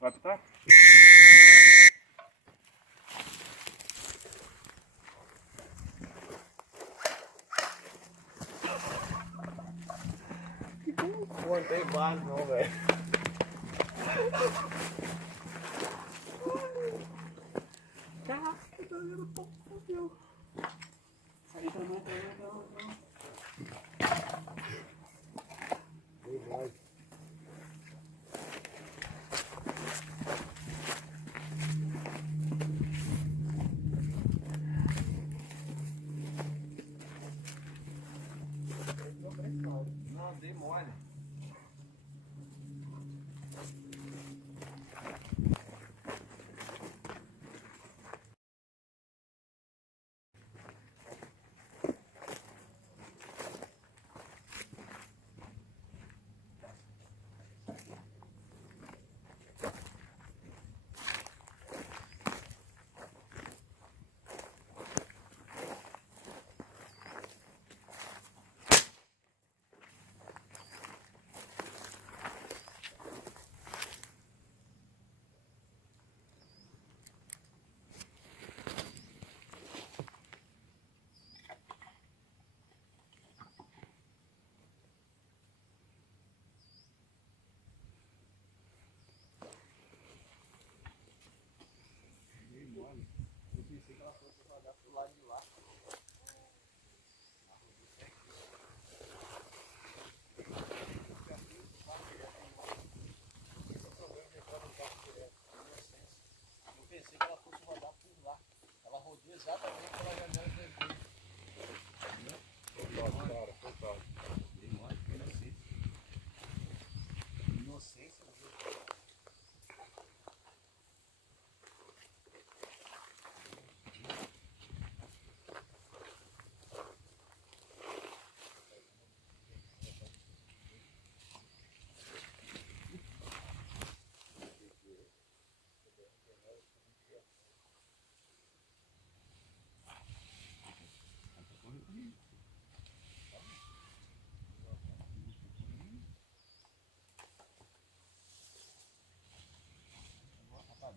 Vai apitar? Pô, não tem base não, velho. Caraca, que doido, pô, meu. Aí também. Tem base. Não, dei mole. Eu pensei que ela fosse rodar pro lado de lá. Eu pensei que ela fosse rodar por lá. Ela rodou exatamente pela janela do evento. Coitado. Demora, inocência. Inocência, viu?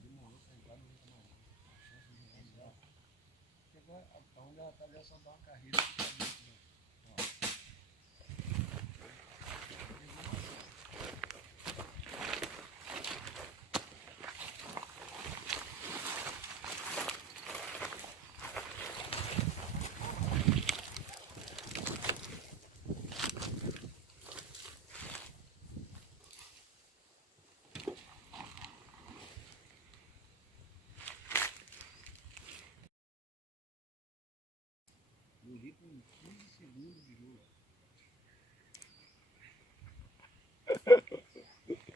Demorou pra entrar, não entra mais. Agora, onde ela tá ali é só dar uma carreira. Morri com 15 segundos de jogo.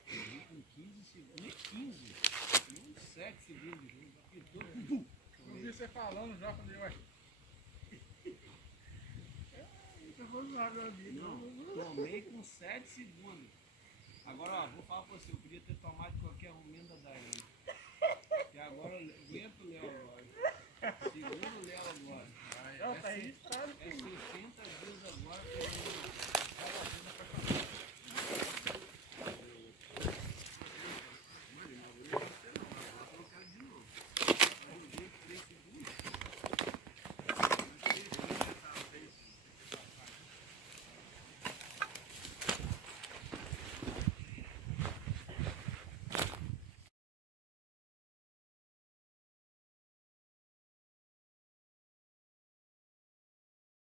Morri com 15 segundos. Nem 15. Nem 7 segundos de jogo. Apitou. Eu vi você falando já quando eu achei. Não, tomei com 7 segundos. Agora, ó, vou falar pra você, eu podia ter tomado qualquer emenda da ele. E agora eu aguento o Léo agora. Segundo o Léo agora. Já tá registrado. É 60 dias agora.